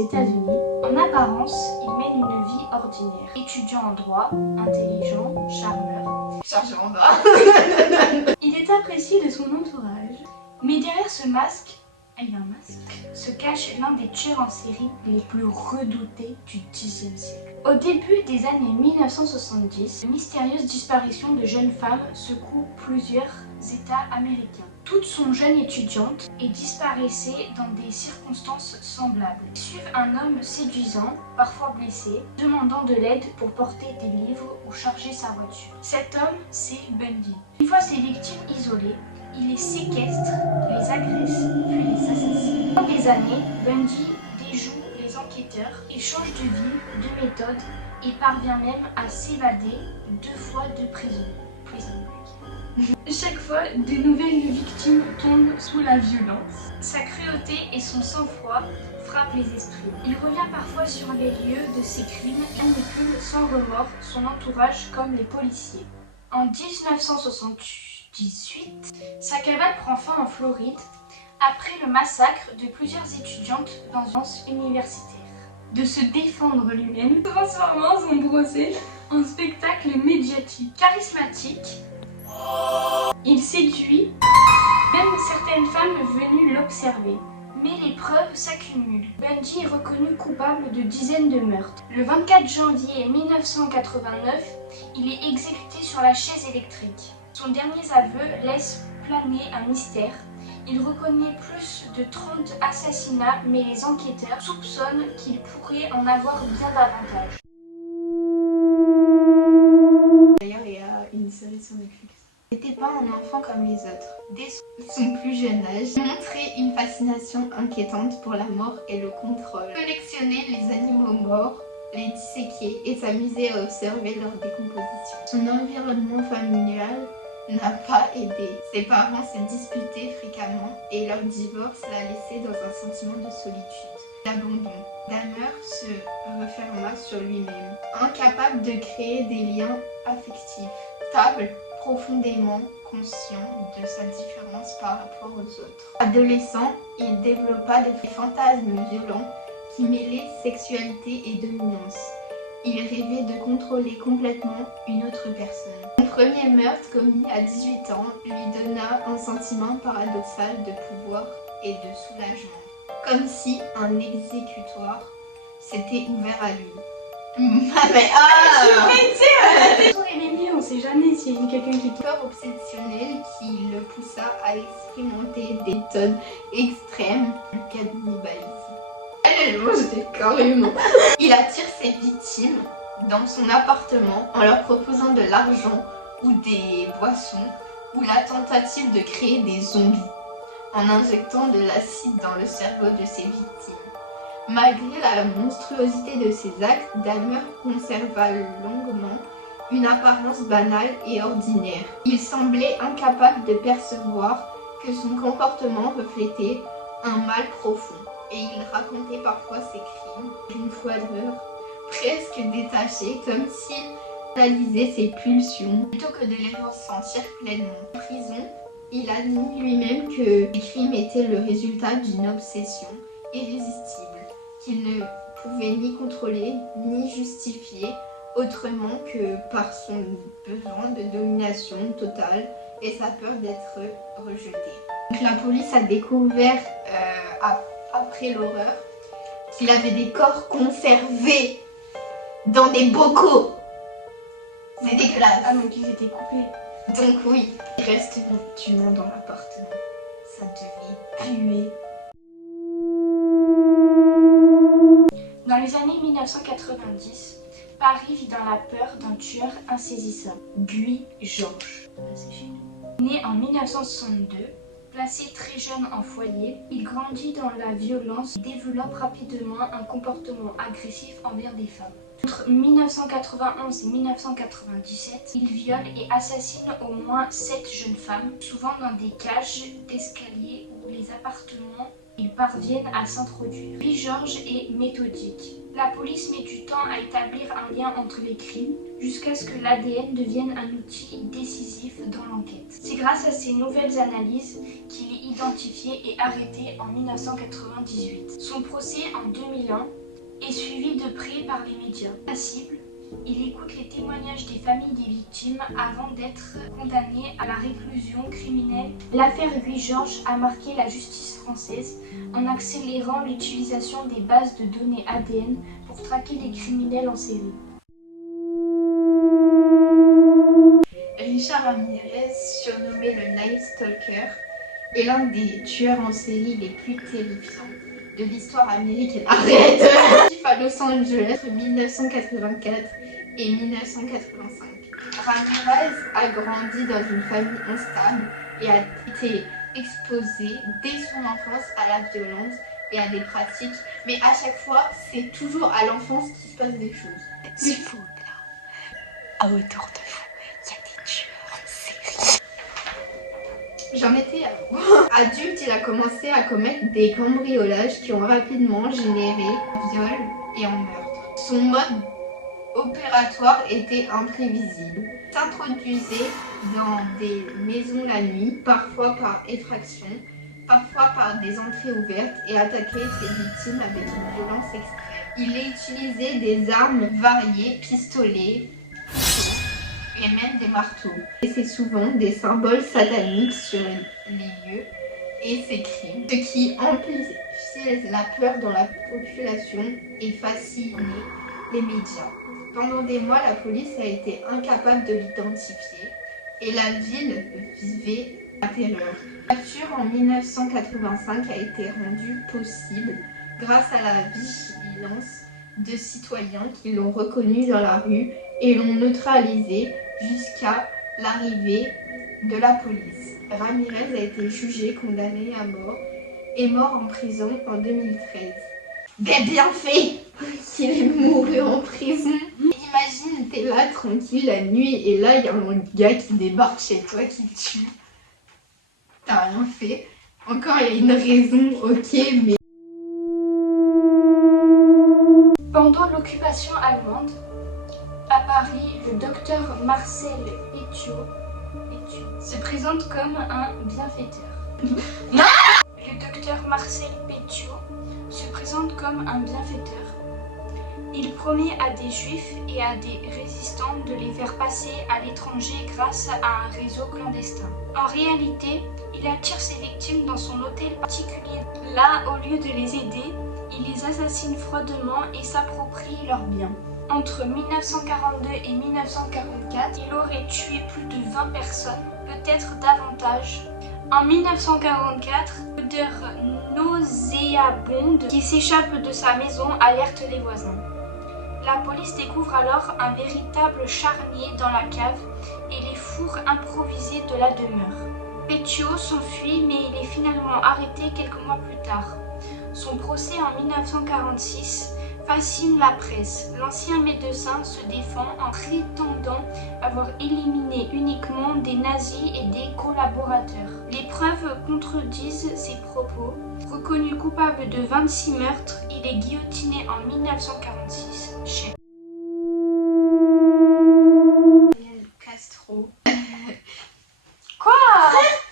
États-Unis. En apparence, il mène une vie ordinaire. Étudiant en droit, intelligent, charmeur. Il est apprécié de son entourage. Mais derrière ce masque, il a un masque, se cache l'un des tueurs en série les plus redoutés du Xe siècle. Au début des années 1970, une mystérieuse disparition de jeunes femmes secoue plusieurs États américains. Toutes sont jeunes étudiantes et disparaissaient dans des circonstances semblables. Ils suivent un homme séduisant, parfois blessé, demandant de l'aide pour porter des livres ou charger sa voiture. Cet homme, c'est Bundy. Une fois ses victimes isolées, il les séquestre, les agresse, puis les assassine. Dans des années, Bundy déjoue les enquêteurs, il change de vie, de méthode et parvient même à s'évader 2 fois de prison. Chaque fois, de nouvelles victimes tombent sous la violence. Sa cruauté et son sang-froid frappent les esprits. Il revient parfois sur les lieux de ses crimes et manipule sans remords son entourage comme les policiers. En 1978, sa cavale prend fin en Floride après le massacre de plusieurs étudiantes dans une danse universitaire. De se défendre lui-même, transformant son procès en spectacle médiatique. Charismatique, il séduit même certaines femmes venues l'observer. Mais les preuves s'accumulent. Bundy est reconnu coupable de dizaines de meurtres. Le 24 janvier 1989, il est exécuté sur la chaise électrique. Son dernier aveu laisse planer un mystère. Il reconnaît plus de 30 assassinats, mais les enquêteurs soupçonnent qu'il pourrait en avoir bien davantage. D'ailleurs, il y a une série sur Netflix. Il n'était pas un enfant comme les autres. Dès son plus jeune âge, il montrait une fascination inquiétante pour la mort et le contrôle. Il collectionnait les animaux morts, les disséquer et s'amusait à observer leur décomposition. Son environnement familial n'a pas aidé. Ses parents se disputaient fréquemment et leur divorce l'a laissé dans un sentiment de solitude, d'abandon. Dahmer se referma sur lui-même, incapable de créer des liens affectifs, stable, profondément conscient de sa différence par rapport aux autres. Adolescent, il développa des fantasmes violents qui mêlaient sexualité et dominance. Il rêvait de contrôler complètement une autre personne. Son premier meurtre commis à 18 ans lui donna un sentiment paradoxal de pouvoir et de soulagement. Comme si un exécutoire s'était ouvert à lui. On sait jamais s'il y a quelqu'un qui Peur obsessionnelle qui le poussa à expérimenter des méthodes extrêmes du cannibalisme. Elle mange des corps humains. Il attire ses victimes dans son appartement en leur proposant de l'argent ou des boissons ou la tentative de créer des zombies en injectant de l'acide dans le cerveau de ses victimes. Malgré la monstruosité de ses actes, Dahmer conserva longuement une apparence banale et ordinaire. Il semblait incapable de percevoir que son comportement reflétait un mal profond, et il racontait parfois ses crimes d'une froideur presque détachée, comme s'il analysait ses pulsions plutôt que de les ressentir pleinement. En prison, il admit lui-même que les crimes étaient le résultat d'une obsession irrésistible, qu'il ne pouvait ni contrôler ni justifier autrement que par son besoin de domination totale et sa peur d'être rejeté. Donc, la police a découvert après l'horreur qu'il avait des corps conservés dans des bocaux. C'est dégueulasse. Ah, donc ils étaient coupés. Donc oui, il reste du monde dans l'appartement. Ça devait puer. Dans les années 1990, Paris vit dans la peur d'un tueur insaisissable, Guy Georges. Né en 1962, placé très jeune en foyer, il grandit dans la violence et développe rapidement un comportement agressif envers des femmes. Entre 1991 et 1997, il viole et assassine au moins 7 jeunes femmes, souvent dans des cages d'escalier ou les appartements ils parviennent à s'introduire. Louis Georges est méthodique. La police met du temps à établir un lien entre les crimes jusqu'à ce que l'ADN devienne un outil décisif dans l'enquête. C'est grâce à ces nouvelles analyses qu'il est identifié et arrêté en 1998. Son procès en 2001 est suivi de près par les médias. La cible, il écoute les témoignages des familles des victimes avant d'être condamné à la réclusion criminelle. L'affaire Louis Georges a marqué la justice française en accélérant l'utilisation des bases de données ADN pour traquer les criminels en série. Richard Ramirez, surnommé le Night Stalker, est l'un des tueurs en série les plus terrifiants de l'histoire américaine. Arrête! À Los Angeles entre 1984 et 1985. Ramirez a grandi dans une famille instable et a été exposé dès son enfance à la violence et à des pratiques, mais à chaque fois, c'est toujours à l'enfance qu'il se passe des choses. S'il vous plaît, à autour de vous, il y a des tueurs en série. J'en étais à vous. Adulte, il a commencé à commettre des cambriolages qui ont rapidement généré en viol et en meurtre. Son mode opératoire était imprévisible. Il s'introduisait dans des maisons la nuit, parfois par effraction, parfois par des entrées ouvertes et attaquait ses victimes avec une violence extrême. Il utilisait des armes variées, pistolets, couteaux et même des marteaux. Et c'est souvent des symboles sataniques sur les lieux et ses crimes, ce qui amplifiait la peur dans la population et fascinait les médias. Pendant des mois, la police a été incapable de l'identifier et la ville vivait la terreur. La capture en 1985 a été rendue possible grâce à la vigilance de citoyens qui l'ont reconnu dans la rue et l'ont neutralisé jusqu'à l'arrivée de la police. Ramirez a été jugé, condamné à mort et mort en prison en 2013. Des bienfaits qu'il est mouru en prison. Imagine, t'es là tranquille la nuit et là il y a un gars qui débarque chez toi qui te tue. T'as rien fait. Encore il y a une raison, ok, mais... Pendant l'occupation allemande, à Paris, le docteur Marcel Pétiot se présente comme un bienfaiteur. Le docteur Marcel Pétiot se présente comme un bienfaiteur. Il promet à des juifs et à des résistants de les faire passer à l'étranger grâce à un réseau clandestin. En réalité, il attire ses victimes dans son hôtel particulier. Là, au lieu de les aider, il les assassine froidement et s'approprie leurs biens. Entre 1942 et 1944, il aurait tué plus de 20 personnes, peut-être davantage. En 1944, l'odeur nauséabonde qui s'échappe de sa maison alerte les voisins. La police découvre alors un véritable charnier dans la cave et les fours improvisés de la demeure. Pétiot s'enfuit mais il est finalement arrêté quelques mois plus tard. Son procès en 1946 fascine la presse. L'ancien médecin se défend en prétendant avoir éliminé uniquement des nazis et des collaborateurs. Les preuves contredisent ses propos. Reconnu coupable de 26 meurtres, il est guillotiné en 1946 chez Castro. Quoi?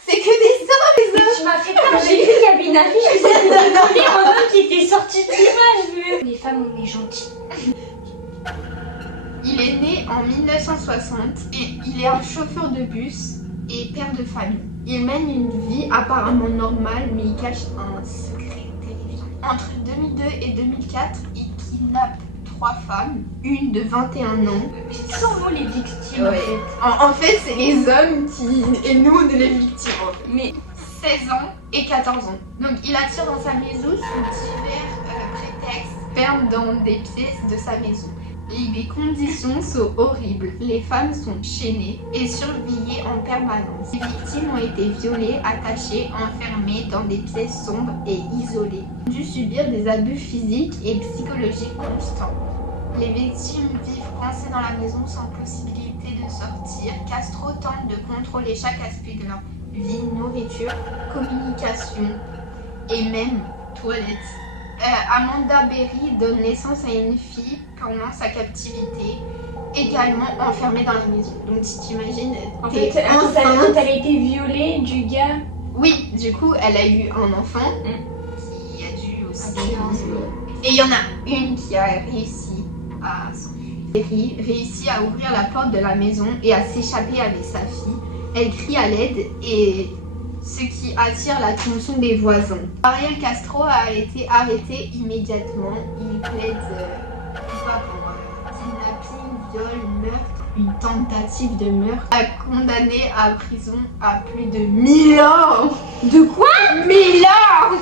C'est que des hommes, les hommes. Tu m'as fait peur, j'ai vu qu'il y avait une affiche, je sais que un homme qui était sorti de l'image. Les femmes, on est gentils. Il est né en 1960 et il est un chauffeur de bus et père de famille. Il mène une vie apparemment normale, mais il cache un secret terrifiant. Entre 2002 et 2004, il kidnappe 3 femmes, une de 21 ans. Qui sont nous les victimes En fait, c'est les hommes qui... et nous, on est les victimes. Mais 16 ans et 14 ans. Donc il attire dans sa maison sous divers prétextes, ferme dans des pièces de sa maison. Et les conditions sont horribles. Les femmes sont chaînées et surveillées en permanence. Les victimes ont été violées, attachées, enfermées dans des pièces sombres et isolées. Elles ont dû subir des abus physiques et psychologiques constants. Les victimes vivent coincées dans la maison sans possibilité de sortir. Castro tente de contrôler chaque aspect de leur vie, nourriture, communication et même toilette. Amanda Berry donne naissance à une fille pendant sa captivité, également enfermée dans la maison. Donc tu t'imagines, En fait, quand elle a été violée du gars. Oui, du coup, elle a eu un enfant qui a dû aussi... Et il y en a une qui a réussi à s'enfuir. Berry réussit à ouvrir la porte de la maison et à s'échapper avec sa fille. Elle crie à l'aide et ce qui attire l'attention des voisins. Ariel Castro a été arrêté immédiatement. Il plaide coupable pour kidnapping, viol, meurtre, une tentative de meurtre. Condamné à prison à plus de 1000 ans. De quoi? 1000 ans.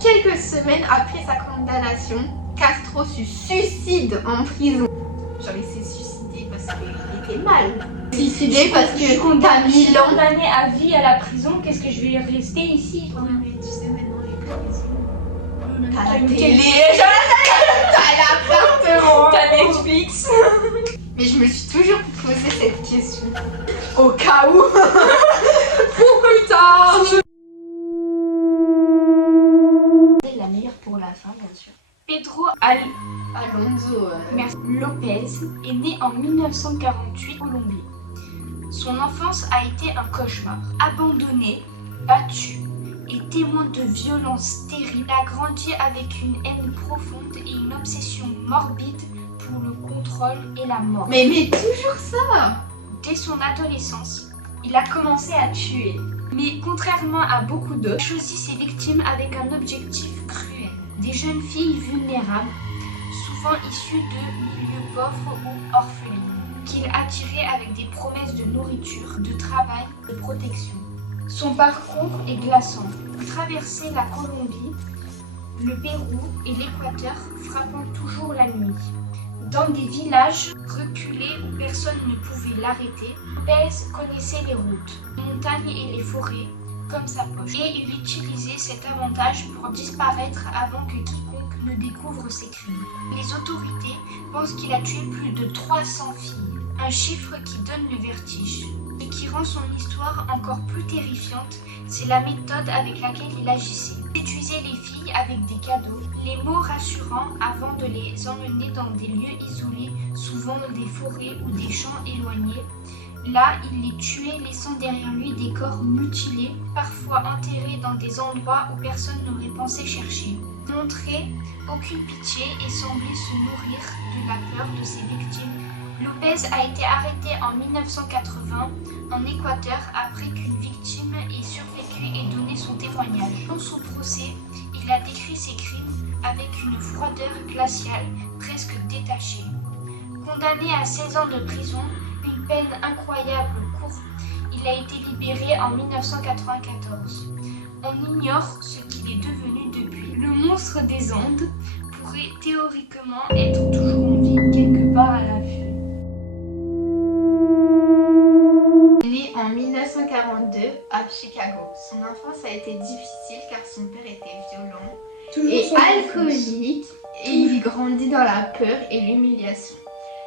Quelques semaines après sa condamnation, Castro se suicide en prison. Genre il s'est suicidé parce qu'il était mal. Suicidé parce que t'as 1000 ans. Condamné à vie à la prison, qu'est-ce que je vais rester ici? Ouais, mais tu sais maintenant les prisons. T'as T'as la une télé, télé, t'as l'appartement. t'as Netflix. Mais je me suis toujours posé cette question. Au cas où. Pour plus tard. C'est la meilleure pour la fin, bien sûr. Pedro Alonso Lopez est né en 1948 en Colombie. Son enfance a été un cauchemar. Abandonné, battu et témoin de violences terribles, il a grandi avec une haine profonde et une obsession morbide pour le contrôle et la mort. Mais toujours ça. Dès son adolescence, il a commencé à tuer. Mais contrairement à beaucoup d'autres, il choisit ses victimes avec un objectif cruel. Des jeunes filles vulnérables, souvent issues de milieux pauvres ou orphelines, qu'il attirait avec des promesses de nourriture, de travail, de protection. Son parcours est glaçant. Traverser la Colombie, le Pérou et l'Équateur, frappant toujours la nuit. Dans des villages reculés où personne ne pouvait l'arrêter, Lopez connaissait les routes, les montagnes et les forêts comme sa poche. Et il utilisait cet avantage pour disparaître avant que quiconque ne découvre ses crimes. Les autorités pensent qu'il a tué plus de 300 filles, un chiffre qui donne le vertige. Ce qui rend son histoire encore plus terrifiante, c'est la méthode avec laquelle il agissait. Il séduisait les filles avec des cadeaux, les mots rassurants avant de les emmener dans des lieux isolés, souvent des forêts ou des champs éloignés. Là, il les tuait, laissant derrière lui des corps mutilés, parfois enterrés dans des endroits où personne n'aurait pensé chercher. Il montrait aucune pitié et semblait se nourrir de la peur de ses victimes. Lopez a été arrêté en 1980 en Équateur après qu'une victime ait survécu et donné son témoignage. Dans son procès, il a décrit ses crimes avec une froideur glaciale, presque détachée. Condamné à 16 ans de prison, une peine incroyable courte, il a été libéré en 1994. On ignore ce qu'il est devenu depuis. Le monstre des Andes pourrait théoriquement être toujours en vie quelque part à la vue. Né en 1942 à Chicago. Son enfance a été difficile car son père était violent et alcoolique et il grandit dans la peur et l'humiliation.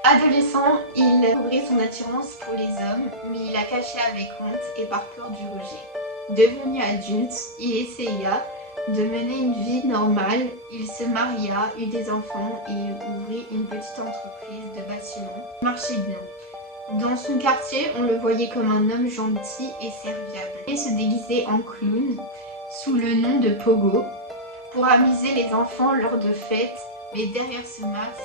Adolescent, il découvrit son attirance pour les hommes, mais il a caché avec honte et par peur du rejet. Devenu adulte, il essaya de mener une vie normale. Il se maria, eut des enfants et il ouvrit une petite entreprise de bâtiment. Il marchait bien. Dans son quartier, on le voyait comme un homme gentil et serviable. Il se déguisait en clown sous le nom de Pogo pour amuser les enfants lors de fêtes, mais derrière ce masque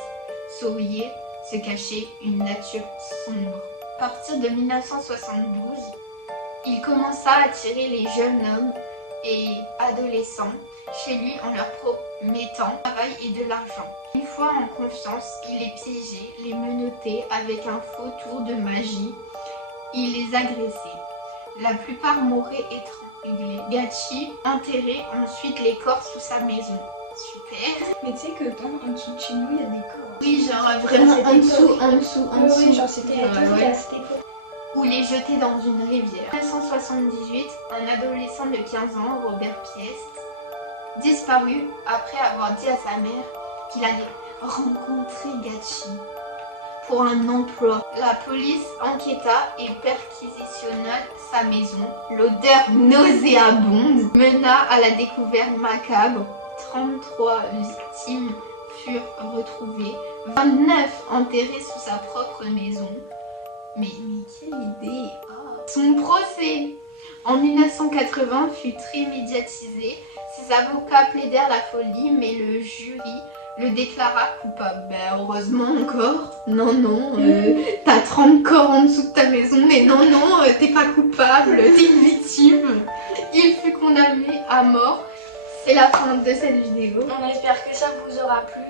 souriait se cachait une nature sombre. À partir de 1972, il commença à attirer les jeunes hommes et adolescents chez lui en leur promettant travail et de l'argent. Une fois en confiance, il les piégeait, les menottait avec un faux tour de magie. Il les agressait. La plupart mouraient étranglés. Gachi enterrait ensuite les corps sous sa maison. Super. Mais tu sais que en dessous de chez nous, il y a des corps. Oui, genre vraiment en dessous. Oui, genre c'était à cette époque. Ou les jeter dans une rivière. En 1978, un adolescent de 15 ans, Robert Piest, disparut après avoir dit à sa mère qu'il allait rencontrer Gachi pour un emploi. La police enquêta et perquisitionna sa maison. L'odeur nauséabonde mena à la découverte macabre 33 victimes furent retrouvées, 29 enterrées sous sa propre maison. Mais quelle idée! Son procès en 1980 fut très médiatisé. Ses avocats plaidèrent la folie, mais le jury le déclara coupable. Ben, heureusement encore. Non, t'as 30 corps en dessous de ta maison, mais non, t'es pas coupable, t'es une victime. Il fut condamné à mort. C'est la fin de cette vidéo. On espère que ça vous aura plu.